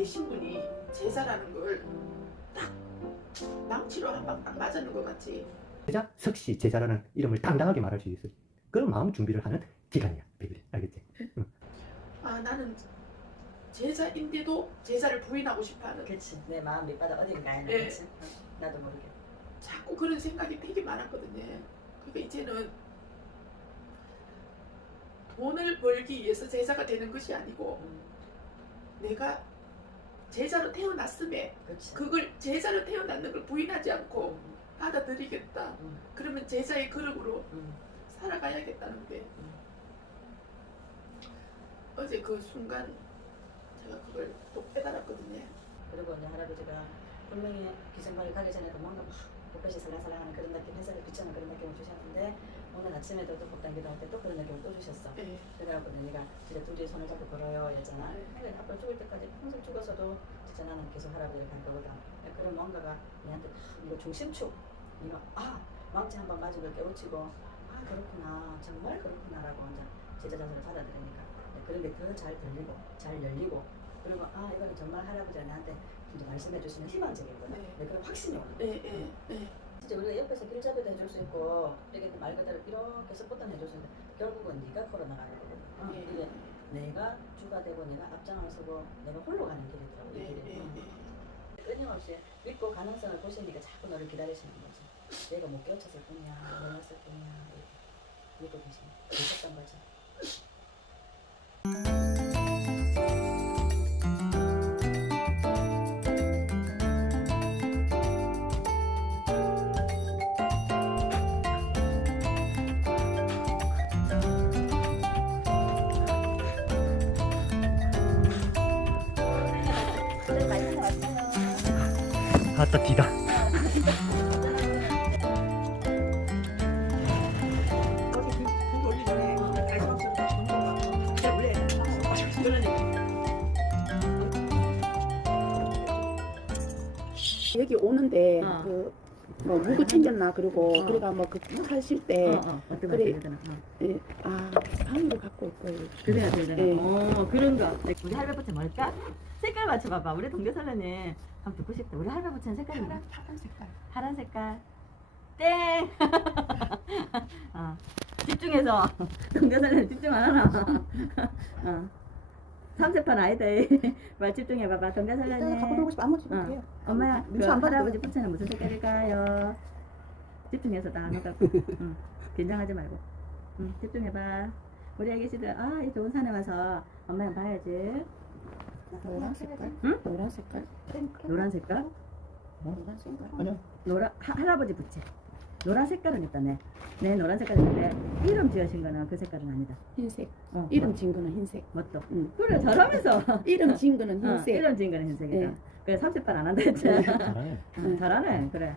내 신분이 제자라는 걸 딱 망치로 한 방 딱 맞았는 것 같이 제자 석시 제자라는 이름을 당당하게 말할 수 있을 그런 마음 준비를 하는 기간이야 베이비 알겠지? 아 나는 제자인데도 제자를 부인하고 싶어하는 그렇지. 내 마음 밑바닥 어딘가에 네. 그렇지. 응. 나도 모르게. 자꾸 그런 생각이 되게 많았거든요. 그러니까 이제는 돈을 벌기 위해서 제자가 되는 것이 아니고 응. 내가 제자로 태어났음에 그렇지. 그걸 제자로 태어났는 걸 부인하지 않고 응. 받아들이겠다. 응. 그러면 제자의 그릇으로 응. 살아가야겠다는 게 응. 어제 그 순간 제가 그걸 또 깨달았거든요. 그리고 이제 할아버지가 분명히 기생발이 가기 전에도 뭔가 막 햇볕이 살랑살랑하는 그런 느낌, 햇살을 비추는 그런 느낌을 주셨는데 오늘 아침에도 또 복당 기도 할 때 또 그런 느낌을 또 주셨어. 네. 그래갖고 내가 진짜 둘이 손을 잡고 걸어요 했잖아. 근데 아빠 죽을 때까지 평생 죽어서도 진짜 나는 계속 할아버지를 갈 거거든. 그런 뭔가가 내한테 탁 이거 중심축 이거 아 망치 한방 맞은 걸 깨우치고 아 그렇구나 정말 그렇구나라고 이제 제자 자세를 받아들이니까 네, 그런 게 더 잘 들리고 잘 열리고 그리고 아 이거는 정말 할아버지가 나한테 말씀해 주시는 희망적이구나. 네. 네, 그런 확신이 오는 거야. 네, 네, 네. 진짜 우리가 옆에서 길잡이도 해줄 수 있고 이렇게 말 그대로 이렇게 서포트는 해줄 수 있는데 결국은 네가 걸어나가는 거거든. 어, 예. 이게 내가 주가 되고 내가 앞장을 서고 내가 홀로 가는 길이더라고 이 네. 네, 응. 네. 끊임없이 믿고 가능성을 보시니까 자꾸 너를 기다리시는 거지. 내가 못 깨우쳤을 뿐이야, 몰랐을 뿐이야. 이렇게 믿고 계시는 계셨던 거지. 아따 디다 여기 오는데 어. 그뭐 챙 겼나 그리고 어. 그래가 뭐그 타실 때 어, 어떤 그래. 거 예, 아 방으로 갖고 올 거예요. 그래야 되잖아. 네. 어, 그런 거. 우리 할배부채 뭘까? 색깔 맞춰봐봐. 우리 동교살려니 한번 듣고 싶다. 우리 할배부채는 색깔이 뭐야? 파란 파란 색깔. 파란 색깔. 땡! 어, 집중해서. 동교살려니 집중 안 하나? 어. 삼색판 아니다. 말 집중해봐봐. 일단 갖고 동교살려니. 놀고 싶어 아무지 어. 못해요. 엄마야, 그 눈치 안 봐도 할아버지 부채는 무슨 색깔일까요? 집중해서 다 넣어갖고. 응. 긴장하지 말고. 응, 집중해봐. 우리 아기씨들, 아, 이 좋은 산에 와서 엄마랑 봐야지. 노란 색깔. 응? 노란 색깔. 노란 색깔? 노란 색깔. 아니야 노란, 하, 할아버지 부채. 노란 색깔은 있다네. 네, 노란 색깔이 있는데, 이름 지으신 거는 그 색깔은 아니다. 흰색. 어, 이름 지은 거는 흰색. 멋도. 응. 그래, 잘하면서. 이름 지은 거는 어, 흰색. 이름 지은 거는 흰색이다. 네. 그래, 30판 안 한다 했지. 네. 잘하네 응, 잘하네, 그래.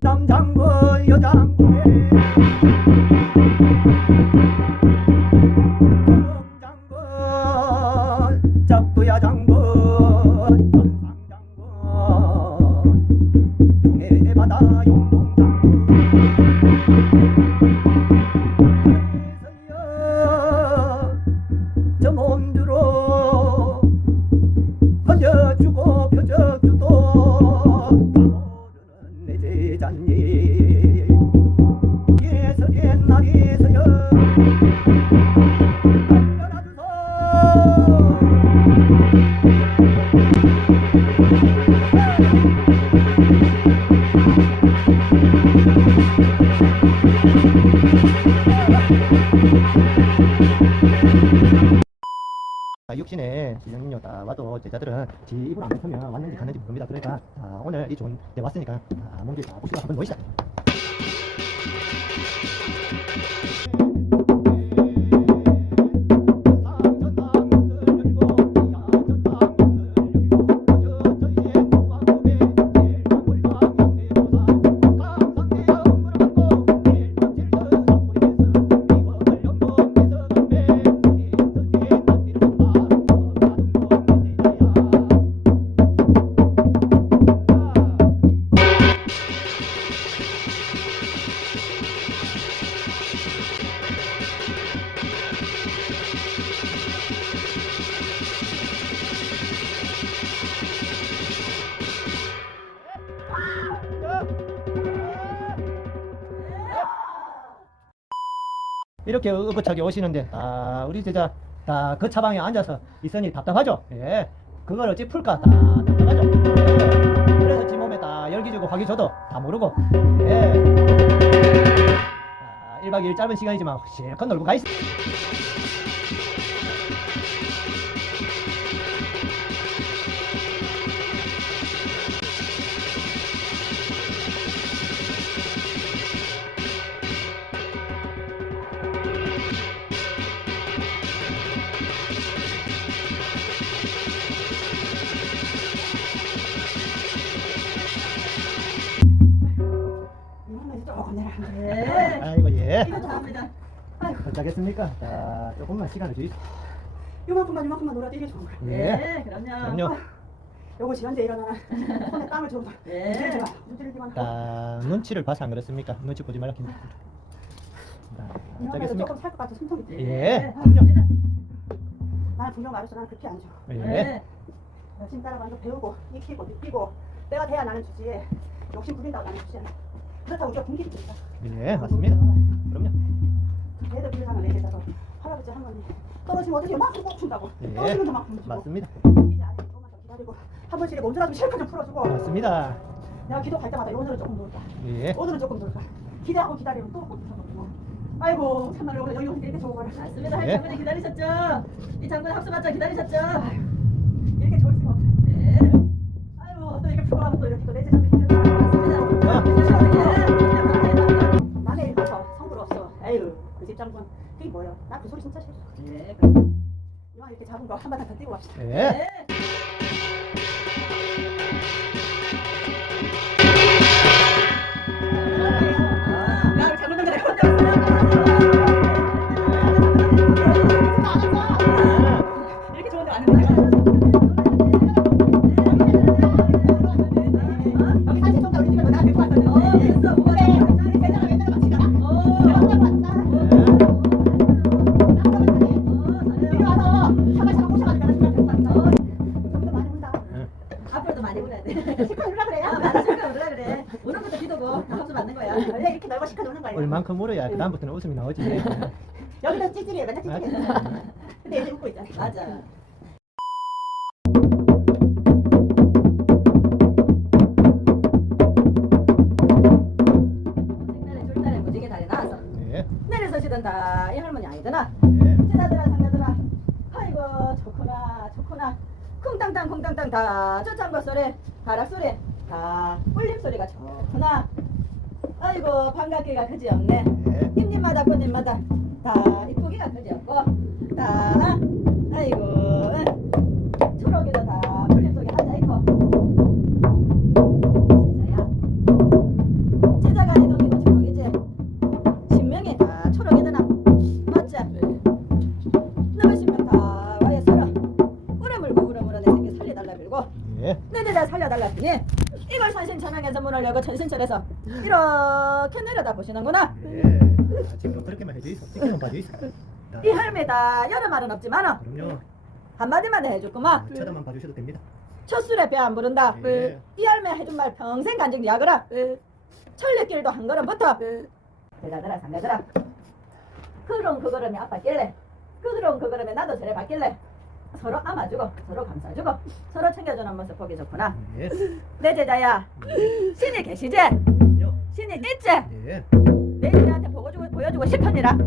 이렇게 의붓하게 오시는데 아 우리 제자 다 그 차방에 앉아서 있으니 답답하죠? 예. 그걸 어찌 풀까? 다 답답하죠? 예. 그래서 뒷몸에 다 열기 주고 화기 줘도 다 모르고 예. 아, 1박 2일 짧은 시간이지만 실컷 놀고 가 있... 이 어쩌겠습니까 자 조금만 시간을 주시 요만큼만 요만큼만 놀아도 이게 좋은 거야. 예 네, 그럼요. 그럼요 요거 시간대 일어나나 손에 땀을 좀 네. 아, 문지르지 마. 문지르지 마. 자 눈치를 봐서 안 그렇습니까 눈치 보지 말라 자, 이만까지 어쩌겠습니까 조금 살 것 같아 숨통이 돼. 예 맞습니다. 나는 분명 말했어. 나는 그렇게 안 줘. 예. 네. 열심히 따라가서 배우고 익히고 느끼고 때가 돼야 나는 주지. 욕심 부린다고 나는 주지 않아. 그렇다고 우리가 분기를 준다. 예 맞습니다 그럼요 애들 비례하는 애들다가 할아버지 할머니 떨어지면 어떻게 막꼭 춘다고. 예. 떨어지면 더막 주고. 맞습니다 이제 아직 조금만 더 기다리고 한 번씩 온전하게 실컷 좀 풀어주고. 맞습니다 내가 기도 갈 때마다 오늘은 조금 놀까. 예 오늘은 조금 놀까. 기대하고 기다리면 붙여버리고. 아이고 참말로 오늘 여기 오니까 이렇게 좋은 거라. 맞습니다. 예. 장군이 기다리셨죠? 이 장군 합수 맞자 기다리셨죠? 이렇 나그 소리 진짜 싫어. 네. 이왕 이렇게 잡은 거 한 바탕 더 뛰고 갑시다. 예. 네. 만큼 울어야 그 다음부터는 웃음이 나오지 여기는 찌질이에요. 맨날 찌질이에요. 근데 얘들 웃고 있잖아. 맞아. 생날에 줄날에 무지개 다리 나와서 예. 내려서 시던다 이 할머니 아니더나 예. 지나들아 상가들아 아이고 좋구나 좋구나 쿵땅땅 쿵땅땅 다 저창고 소리 가락 소리 다 울림 소리가 좋구나 아이고 반갑기가 그지 없네 예. 입님마다 꽃님마다 다 이쁘기가 그지 없고 다 아이고 응. 초록이도 다 풀림 속에 앉아 있고 제자야 제자가 이놈이고 초록이지 신명이 다 초록이더나 맞지? 너희 신명 다 와에 서로 울어물고 울어물어 내 새끼 살려달라 빌고 예. 내내내 살려달라 하니 이걸 선신천왕에서 문을 열고 천신철에서 이 렇게 내려다 보시는구나. 예. 아, 지금 그렇게만 해주이소 지켜만 봐주이소 이 할매다. 여러 말은 없지만 그럼요. 한마디만 해줄구만. 아, 쳐다만 봐주셔도 됩니다. 첫 술에 배 안 부른다. 예. 이 할매 해준 말 평생 간증 야거라. 천리길도 한 걸음 붙어. 대다더라 상가더라 그럼 그 걸음이 아팠길래? 그럼 그 걸음에 나도 저래 봤길래? 서로 안아주고 서로 감싸주고 서로 챙겨주는 모습 보기 좋구나. 예. 내 제자야 신이 계시지? 그럼요 신이 있지? 예. 내 제자한테 보여주고, 보여주고 싶으니라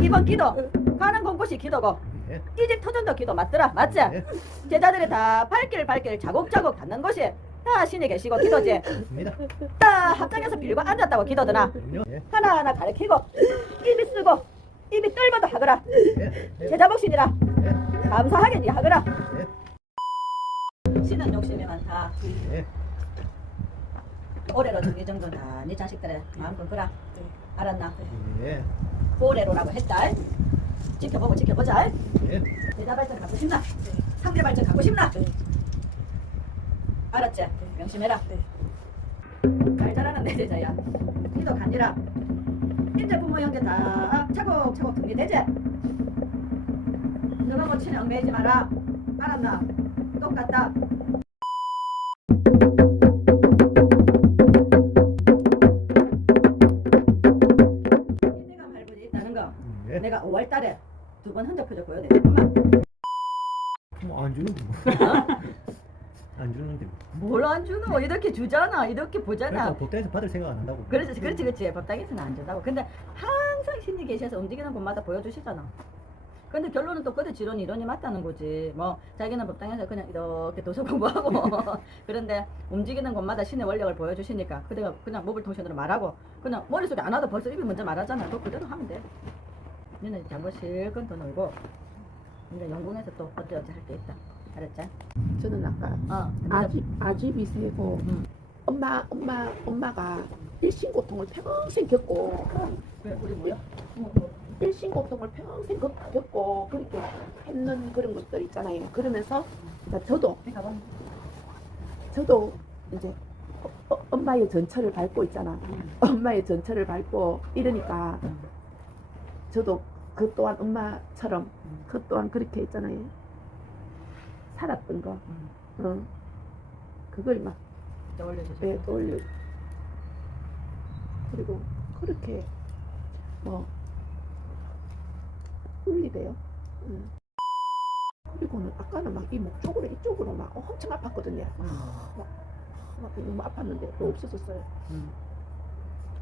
이번 기도 가는 공포시 기도고 예. 이 집 터전도 기도 맞더라 맞지? 예. 제자들이 다 발길 발길 자국자국 닿는 곳이 다 신이 계시고 기도지 맞습니다 다 합장해서 빌고 앉았다고 기도드나 그럼요 예. 하나하나 가르치고 입이 쓰고 입이 뚫어도 하거라 예. 예. 제자 복신이라 예. 감사하게 니 하거라 예. 신은 욕심이 많다 예. 올해로 중기 정도 다네 자식들의 마음껏 그라 알았나? 예. 올해로라고 했다 지켜보고 지켜보자 예. 제자 발전 갖고 싶나? 상대 발전 갖고 싶나? 알았지? 명심해라 잘 자라는 내 제자야 니도 간지라 이제 부모 형제 다 차곡차곡 정리되지? 너가 뭐 친해 얽매이지 마라 알았나? 똑같다 이렇게 주잖아. 이렇게 보잖아. 그러니까 복당에서 받을 생각 안 한다고. 그렇지, 그렇지, 그렇지. 법당에서는 안 준다고. 근데 항상 신이 계셔서 움직이는 곳마다 보여주시잖아. 근데 결론은 또 그대 지론이 이론이 맞다는 거지. 뭐 자기는 법당에서 그냥 이렇게 도서 공부하고 그런데 움직이는 곳마다 신의 원력을 보여주시니까 그대가 그냥 모블 통신으로 말하고 그냥 머릿속에 안 와도 벌써 입이 먼저 말하잖아. 그거 그대로 하면 돼. 너는 잠깐 실컷 더 놀고 이제 영궁에서 또 어찌어찌 할게 있다. 알았지? 저는 아까 어. 아집 아집이 세고 음. 엄마 엄마 엄마가 일신 고통을 평생 겪고 왜 우리 뭐야? 일신 고통을 평생 겪- 겪고 그렇게 했는 그런 것들 있잖아요. 그러면서 저도 가방. 저도 이제 어, 어, 엄마의 전철을 밟고 있잖아. 엄마의 전철을 밟고 이러니까 저도 그 또한 엄마처럼 그 또한 그렇게 있잖아요. 살았던 거, 음. 어. 그걸 막 떠올려주세요. 배 떠올리고 그리고 그렇게 뭐 분리돼요. 음. 그리고는 아까는 막 이 목 쪽으로 이쪽으로 막 엄청 아팠거든요. 음. 막 너무 아팠는데 또 없어졌어요. 음.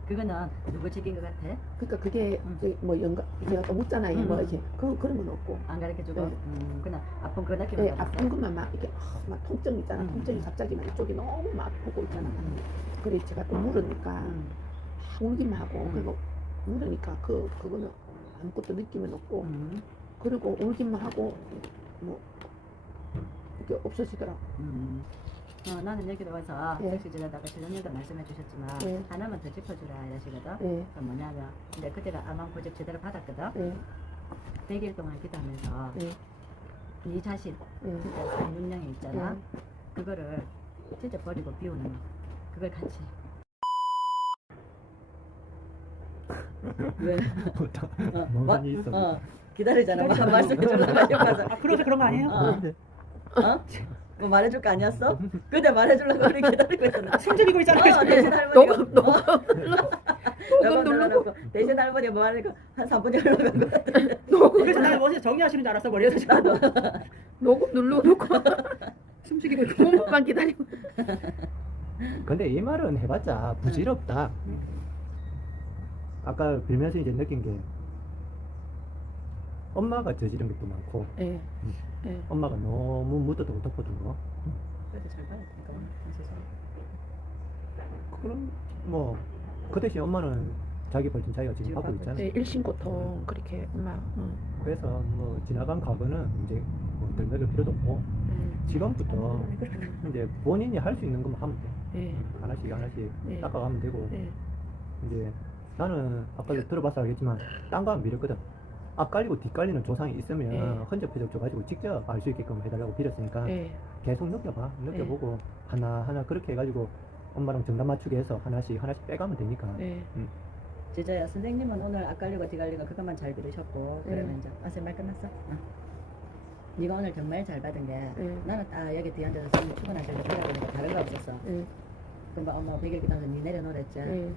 그거는 누구 책인 것 같아? 그러니까 그게 음. 이제 뭐 연가 제가 또 묻잖아요. 음. 뭐 이렇게 그 그런 건 없고. 안 가르쳐 주고 네. 음, 그냥 아픈 그 느낌을 네. 아픈 것만 막 이렇게 아, 막 통증 있잖아. 음. 통증이 갑자기 막 이쪽이 너무 막 아프고 있잖아. 음, 그래 제가 또 물으니까 음, 막 울기만 하고 음. 그리고 물으니까 그 그거는 아무것도 느낌은 없고 음, 그리고 울기만 하고 뭐 이게 없어지더라고. 음. 어, 나는 여기로 와서 네. 택시 지나다가 실령님도 말씀해 주셨지만 네. 하나만 더 짚어주라 이러시거든. 네, 그 뭐냐면 근데 그때가 아마 고집 제대로 받았거든. 네, 100일 동안 기도하면서 네, 네 자신 네. 진짜 산문령에 있잖아. 네. 그거를 진짜 버리고 비우는 거. 그걸 같이. 왜? 어, 뭔 마- 일이 있어. 어, 기다리잖아. 마- 말씀 해 주려고 옆에서. 아, 그래서 그런 거 아니에요? 어. 어? 뭐 말해줄 거 아니었어? 근데 말해주려고 우리 기다리고 있었나? 숨죽이고 있잖아요. 어, 대신 할머니가 녹음, 녹음 녹음 누르고. 대신 할머니 뭐 하니까 한 3분이 흘러간 거 같은데 그래서 나는 어디서 정리하시는 줄 알았어 머리에서 지금 녹음 누르고 숨죽이고 있고. 부모만 기다리고. 근데 이 말은 해봤자 부질없다. 아까 빌면서 이제 느낀 게 엄마가 저지른 것도 많고 네, 네. 엄마가 너무 묻어두고 덮어둔 거. 그래도 잘 받았다니까 세상 그럼 뭐 그 대신 엄마는 자기 벌점 자기가 지금 받고 있잖아. 네, 일신 고통 그렇게 엄마. 응. 그래서 뭐 지나간 과거는 이제 뭐 들먹일 필요도 없고 네, 지금부터 이제 본인이 할 수 있는 것만 하면 돼. 네, 하나씩 하나씩 네. 닦아가면 되고 네. 이제 나는 아까도 들어봐서 알겠지만 딴거안 빌었거든. 앞갈리고 뒷갈리는 조상이 있으면 네. 흔적 표적 줘가지고 직접 알 수 있게끔 해달라고 빌었으니까 네. 계속 느껴봐. 느껴보고 하나 하나 그렇게 해가지고 엄마랑 정답 맞추게 해서 하나씩 하나씩 빼가면 되니까. 네. 제자야 선생님은 오늘 앞갈리고 뒤갈리고 그것만 잘 들으셨고 네. 그러면 이제 아쌤 말 끝났어? 응. 네가 오늘 정말 잘 받은 게 네. 나는 딱 여기 뒤에 앉아서 선생님 출근하실 때 다른 거 없었어 네. 그럼 엄마 백일 기도하면서 니 내려놓으랬지 네.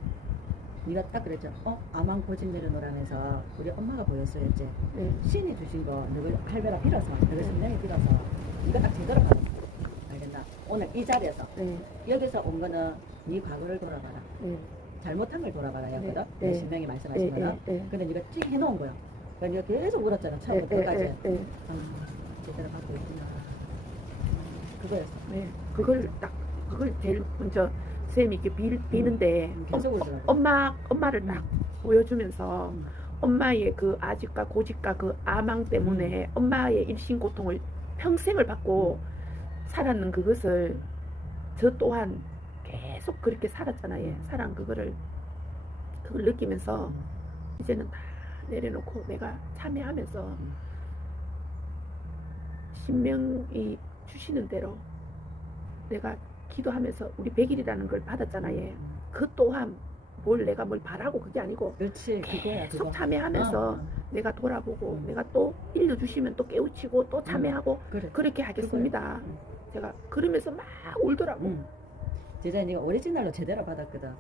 네가 딱 그랬죠 어? 아만 고집 내려놓으라면서 우리 엄마가 보였어 였지 네. 신이 주신 거 너를 할배라 빌어서 너를 신령이 빌어서 네가 딱 제대로 받았어 알겠나? 오늘 이 자리에서 네. 여기서 온 거는 네 과거를 돌아봐라 네. 잘못한 걸 돌아봐라 였거든 네. 내 네. 신명이 네. 말씀하신 거는 네. 네. 근데 네가 찍 해놓은 거야 그러니까 네가 계속 울었잖아 네. 처음부터 네. 끝까지 네. 네. 아, 제대로 받고 있구나 음, 그거였어 네. 그걸 딱 그걸 제일 먼저 쌤이 이렇게 비, 비는데 음, 어, 울더라고 엄마 엄마를 딱 보여주면서 음. 엄마의 그 아집과 고집과 그 아망 때문에 엄마의 일신 고통을 평생을 받고 살았는 그것을 저 또한 계속 그렇게 살았잖아요. 음. 살한 그거를 그걸 느끼면서 음. 이제는 다 내려놓고 내가 참여하면서 음. 신명이 주시는 대로 내가 기도하면서 우리 100일이라는 걸 받았잖아요. 그 또한 뭘 내가 뭘 바라고 그게 아니고 그렇지 그거야 계속 그거 참여하면서 어, 어. 내가 돌아보고 음. 내가 또 일러주시면 또 깨우치고 또 참여하고 그래 그렇게 하겠습니다. 음. 제가 그러면서 막 울더라고. 응. 제자 네가 오리지널로 제대로 받았거든.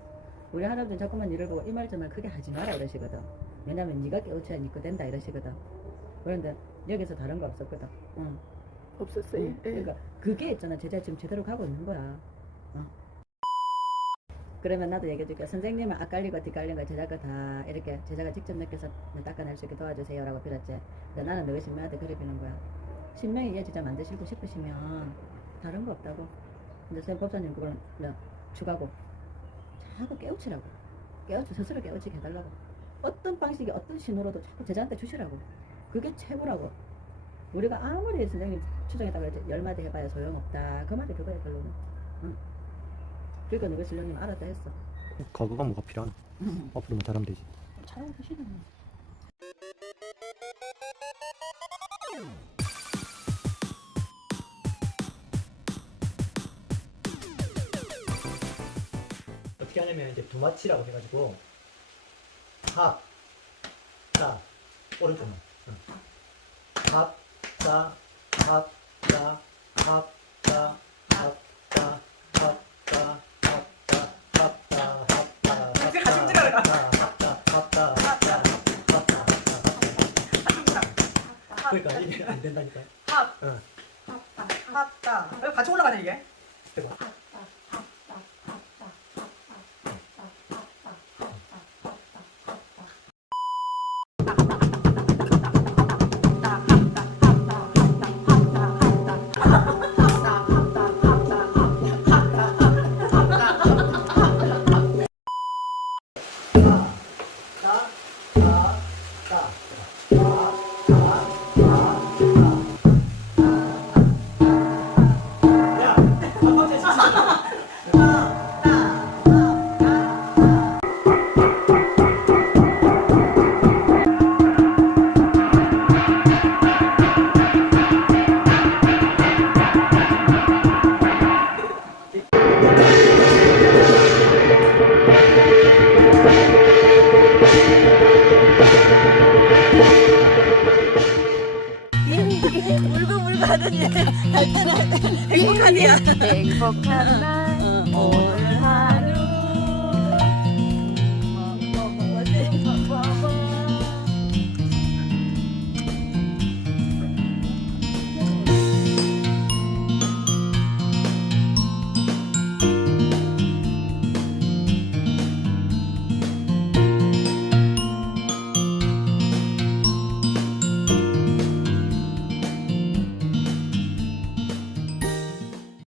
우리 할아버지 자꾸만 이를 보고 이말 정말 크게 하지 마라 이러시거든. 왜냐면 네가 깨우쳐야 니거 된다 이러시거든. 그런데 여기서 다른 거 없었거든. 응. 없었어요. 응. 예. 그러니까 그게 있잖아. 제자 지금 제대로 가고 있는 거야. 어. 그러면 나도 얘기해 줄게. 선생님은 앞갈리고 뒷갈리고 제자가 다 이렇게 제자가 직접 느껴서 닦아낼 수 있게 도와주세요라고 빌었지. 근데 나는 너희 신명한테 그래 비는 거야. 신명이 얘 진짜 만드시고 싶으시면 다른 거 없다고. 근데 선 법사님 그걸 주가고 자꾸 깨우치라고. 깨우치 스스로 깨우치게 해달라고. 어떤 방식이 어떤 신호로도 자꾸 제자한테 주시라고. 그게 최고라고. 우리가 아무리 선생님 추정했다고 해도 열 마디 해봐야 소용없다. 그 말이 그거야 결론은. 응. 그러니까 누가 신령님 알았다 했어. 각오가 뭐가 필요하나 앞으로만 잘하면 되지 잘하고 계시네. 어떻게 하냐면 이제 두마치라고 해가지고 합, 싸, 오른쪽만 응. 합, 다, 밥, 다, 밥, 다, 밥, 다, 밥, 다, 밥, 다, 밥, 다, 밥, 다, 갑자기 가슴 찌르라. 밥, 다, 밥, 다, 밥, 다, 밥, 다, 밥, 다. 그러니까 이게 안 된다니까. 요 밥, 응. 밥다, 밥다. 같이 올라가네 이게. 해봐. 울고 울고 하더니 할 때는 행복하네요. 행복한 날 어, 어,